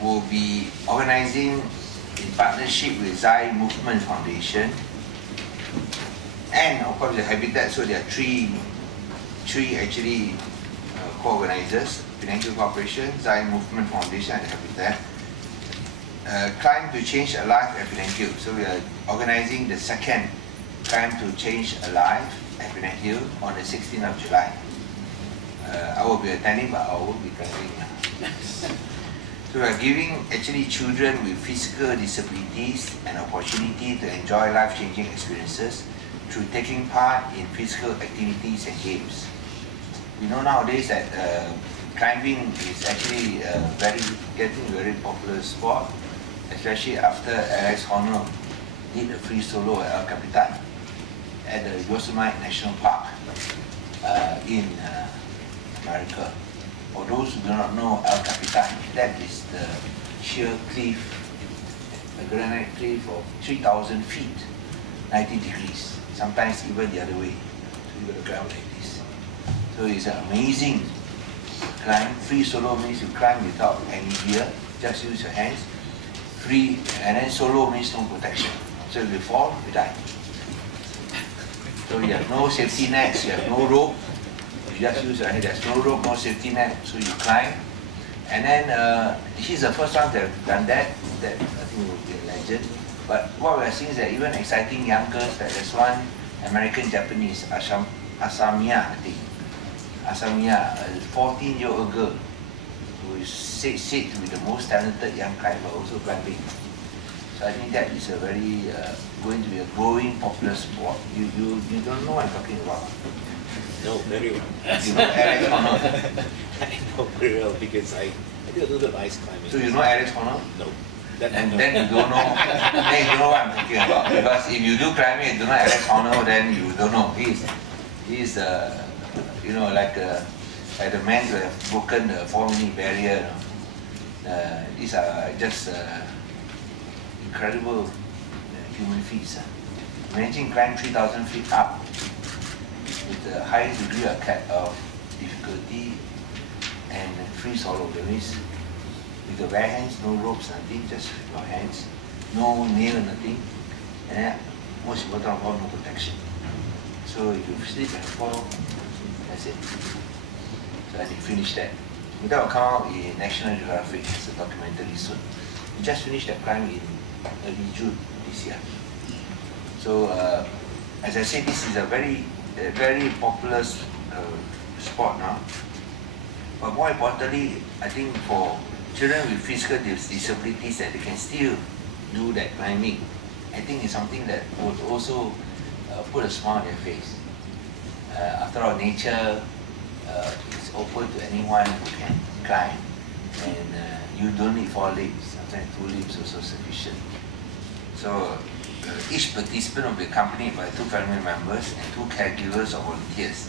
will be organizing in partnership with Zai Movement Foundation and of course the Habitat. So there are three actually co-organizers: Financial Corporation, Zai Movement Foundation, and Habitat. Climb to Change a Life at Penang Hill. So we are organizing the second Climb to Change a Life at Penang Hill on the 16th of July. I will be attending, but I will be climbing. So we are giving actually children with physical disabilities an opportunity to enjoy life-changing experiences through taking part in physical activities and games. We know nowadays that climbing is actually getting very popular sport, especially after Alex Honnold did a free solo at El Capitan at the Yosemite National Park in America. For those who do not know El Capitan, that is the sheer cliff, a granite cliff of 3,000 feet, 90 degrees, sometimes even the other way. So you got to climb like this. So it's an amazing climb. Free solo means you climb without any gear, just use your hands. Free, and then solo means no protection. So if you fall, you die. So you have no safety nets, you have no rope. You just use your hand. There's no rope, no safety net, so you climb. And then he's the first one that have done that. That I think will be a legend. But what we're seeing is that even exciting young girls, that there's one American-Japanese, Asamiya, I think. Asamiya, a 14-year-old girl who is said to be the most talented young climber, also climbing. So I think that is a very going to be a growing popular sport. You don't know what I'm talking about. No, very well. You know Alex Honnold? I know very well because I did a little bit of ice climbing. So you know Alex Honnold? No. And then you don't know. Then you know what I'm talking about. Because if you do climbing and do not Alex Honnold, then you don't know. He's you know, like the man who have broken the 4-minute barrier. These are just incredible human feats. Imagine climb 3,000 feet up with the highest degree of difficulty and free solo. That means with your bare hands, no ropes, nothing, just with your hands, no nail, nothing, and then most important of all, no protection. So if you slip and fall, that's it. So I think finish that. That will come out in National Geographic as a documentary soon. We just finished that climb in early June this year. So as I said, this is a very popular sport now. But more importantly, I think for children with physical disabilities that they can still do that climbing, I think it's something that would also put a smile on their face. After all, nature is open to anyone who can climb, and you don't need 4 limbs, sometimes 2 limbs also sufficient. So each participant will be accompanied by 2 family members and 2 caregivers or volunteers.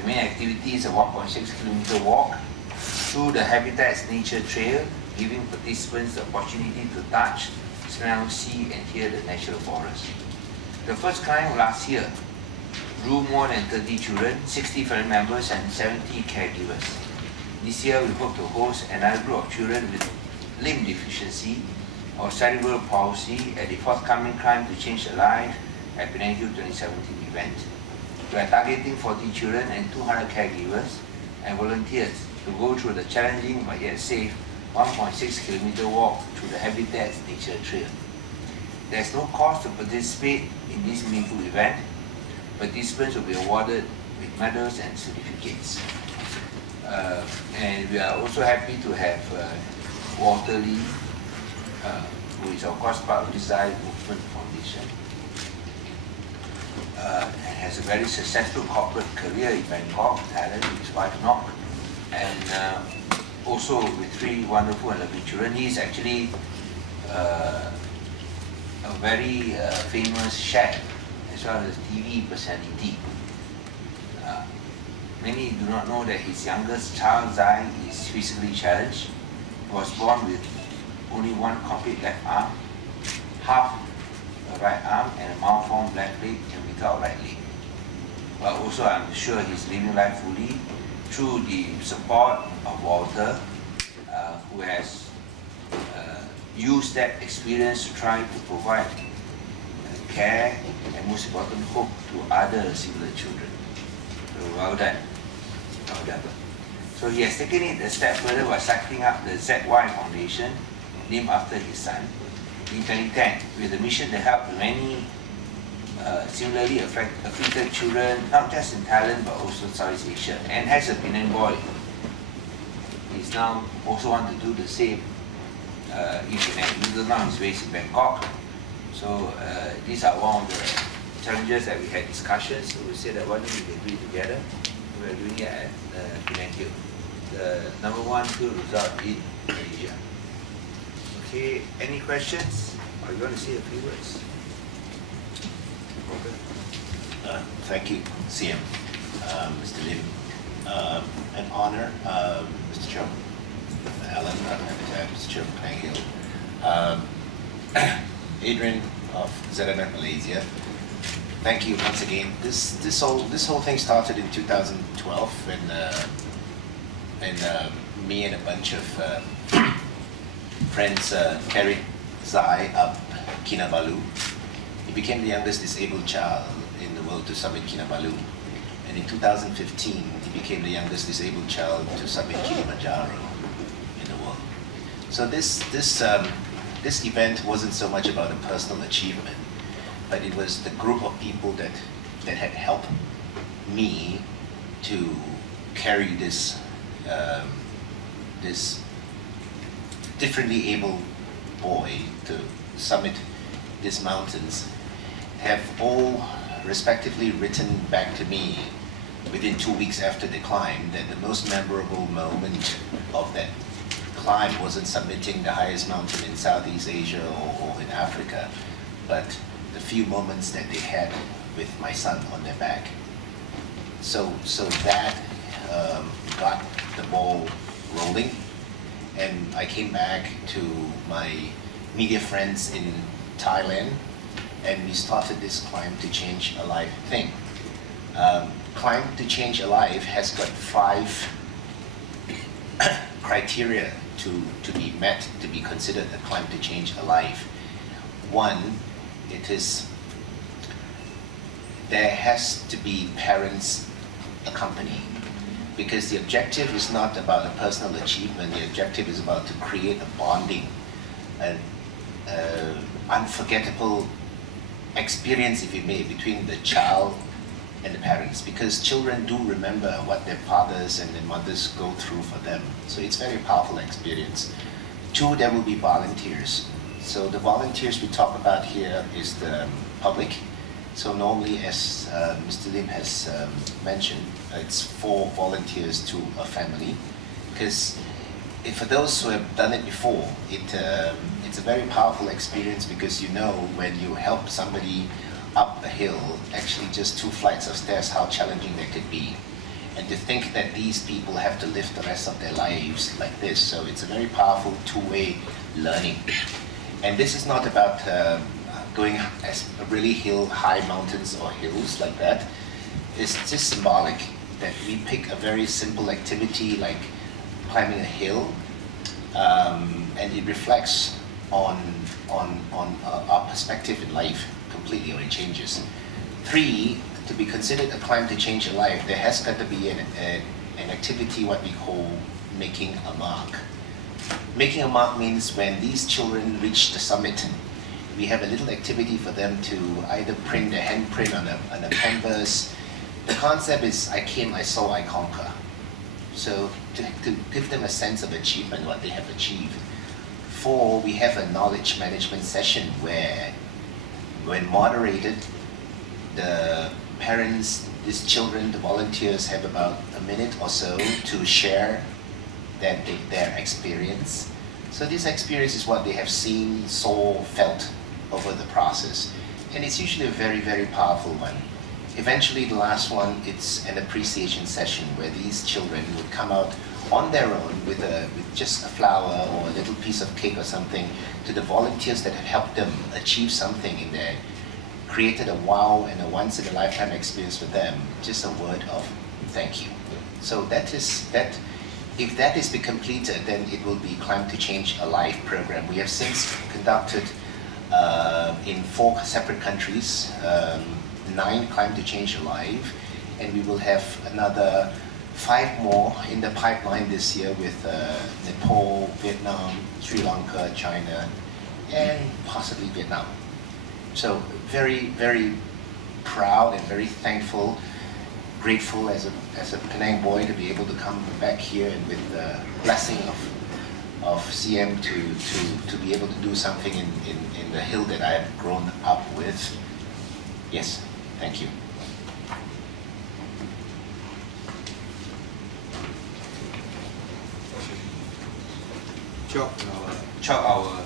The main activity is a 1.6 kilometer walk through the Habitat's nature trail, giving participants the opportunity to touch, smell, see and hear the natural forest. The first climb last year drew more than 30 children, 60 family members and 70 caregivers. This year we hope to host another group of children with limb deficiency or cerebral palsy at the forthcoming Climb to Change a Life at Penang Hill 2017 event. We are targeting 40 children and 200 caregivers and volunteers to go through the challenging but yet safe 1.6 kilometer walk through the Habitat's nature trail. There is no cost to participate in this meaningful event. Participants will be awarded with medals and certificates. And we are also happy to have Walter Lee, who is of course part of the Zai Movement Foundation, and has a very successful corporate career in Bangkok, Thailand, with his wife Nok, and also with 3 wonderful and loving children. He is actually a very famous chef as well as TV personality. Many do not know that his youngest child, Zai, is physically challenged. He was born with only 1 complete left arm, half a right arm and a malformed left leg and without right leg. But also I'm sure he's living life fully through the support of Walter, who has use that experience to try to provide care and most important hope to other similar children. So well done. Well done. So he has taken it a step further by setting up the ZY Foundation, named after his son, in 2010, with a mission to help many similarly afflicted children, not just in Thailand but also Southeast Asia, and has a Penang boy. He's now also want to do the same in Penang. Even now he's based in Bangkok. So these are one of the challenges that we had discussions. So we said that why don't we can do it together? We're doing it at Penang Hill, the #1 field resort in Malaysia. Okay, any questions? Or you want to say a few words? Thank you, CM, Mr. Lim. An honor, Mr. Chong, Alan, Mr. Chong, Penang Hill. Adrian of ZMF Malaysia. Thank you once again. This whole thing started in 2012 when me and a bunch of friends carried Zai up Kinabalu. He became the youngest disabled child in the world to summit Kinabalu. And in 2015, he became the youngest disabled child to summit Kilimanjaro in the world. So this event wasn't so much about a personal achievement, but it was the group of people that had helped me to carry this differently able boy to summit these mountains, have all respectively written back to me within 2 weeks after the climb that the most memorable moment of that climb wasn't submitting the highest mountain in Southeast Asia or in Africa, but the few moments that they had with my son on their back. So that got the ball rolling, and I came back to my media friends in Thailand, and we started this Climb to Change a Life thing. Climb to Change a Life has got 5 criteria to be met to be considered a Climb to Change a Life. One, there has to be parents accompanying, because the objective is not about a personal achievement. The objective is about to create a bonding, an unforgettable experience, if you may, between the child and the parents, because children do remember what their fathers and their mothers go through for them. So it's a very powerful experience. 2, there will be volunteers. So the volunteers we talk about here is the public. So normally, as Mr. Lim has mentioned, it's 4 volunteers to a family, because for those who have done it before, it's a very powerful experience, because you know when you help somebody up a hill, actually just 2 flights of stairs, how challenging that could be. And to think that these people have to live the rest of their lives like this, so it's a very powerful 2-way learning. And this is not about going as really high mountains or hills like that. It's just symbolic that we pick a very simple activity like climbing a hill, and it reflects on our perspective in life completely, or it changes. 3, to be considered a Climb to Change a Life, there has got to be an activity what we call making a mark. Making a mark means when these children reach the summit, we have a little activity for them to either print their handprint on a canvas. The concept is I came, I saw, I conquer. So to give them a sense of achievement, what they have achieved. 4, we have a knowledge management session where, when moderated, the parents, these children, the volunteers have about a minute or so to share their experience. So this experience is what they have seen, saw, felt over the process. And it's usually a very, very powerful one. Eventually, the last one, it's an appreciation session where these children would come out on their own with just a flower or a little piece of cake or something to the volunteers that have helped them achieve something in there, created a wow and a once-in-a-lifetime experience for them, just a word of thank you. So that if that is be completed, then it will be Climb to Change Alive program. We have since conducted in 4 separate countries, 9 Climb to Change Alive, and we will have another 5 more in the pipeline this year with Nepal, Vietnam, Sri Lanka, China, and possibly Vietnam. So very, very proud and very thankful, grateful as a Penang boy to be able to come back here and with the blessing of CM to be able to do something in the hill that I have grown up with. Yes, thank you. Chuck, our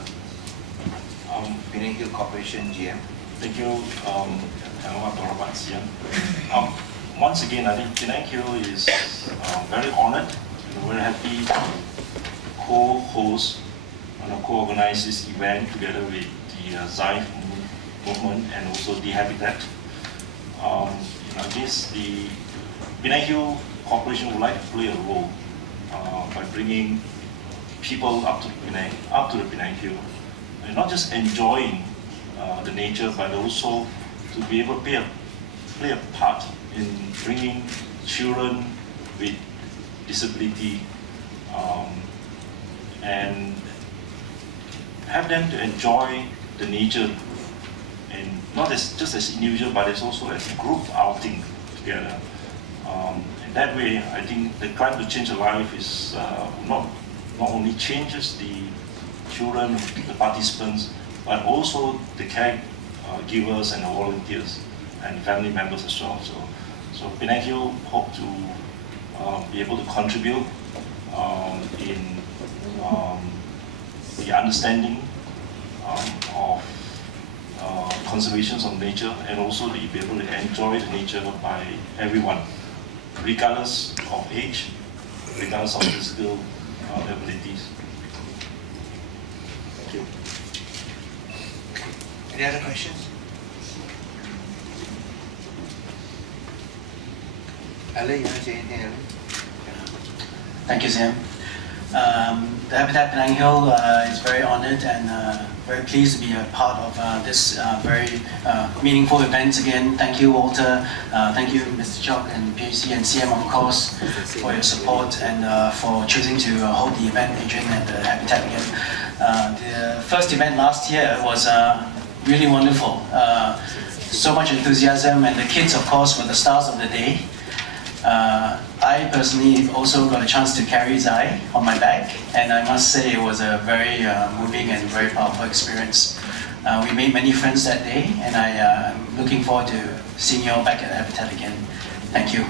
Penang Hill Corporation GM. Thank you, Dr. Sian. Once again, I think Penang Hill is very honored and very happy to co-host and co-organize this event together with the Zai movement and also the Habitat. I guess the Penang Hill Corporation would like to play a role by bringing people up to the Penang Hill, and not just enjoying the nature, but also to be able to play a part in bringing children with disability and have them to enjoy the nature, and not just as individual, but as also as a group outing together. In that way, I think the Climb to Change Alive is not only changes the children, the participants, but also the caregivers and the volunteers and family members as well. So Penang Hill hope to be able to contribute in the understanding of conservation of nature, and also to be able to enjoy the nature by everyone, regardless of age, regardless of physical abilities. Thank you. Any other questions? Alan, you want to say anything, Alan? Thank you, Sam. The Habitat Penang Hill is very honored and very pleased to be a part of this very meaningful event again. Thank you, Walter. Thank you, Mr. Chok and PhD and CM, of course, for your support and for choosing to hold the event, Adrian, at the Habitat again. The first event last year was really wonderful. So much enthusiasm, and the kids, of course, were the stars of the day. I personally also got a chance to carry Zai on my back, and I must say it was a very moving and very powerful experience. We made many friends that day, and I'm looking forward to seeing you all back at Habitat again. Thank you.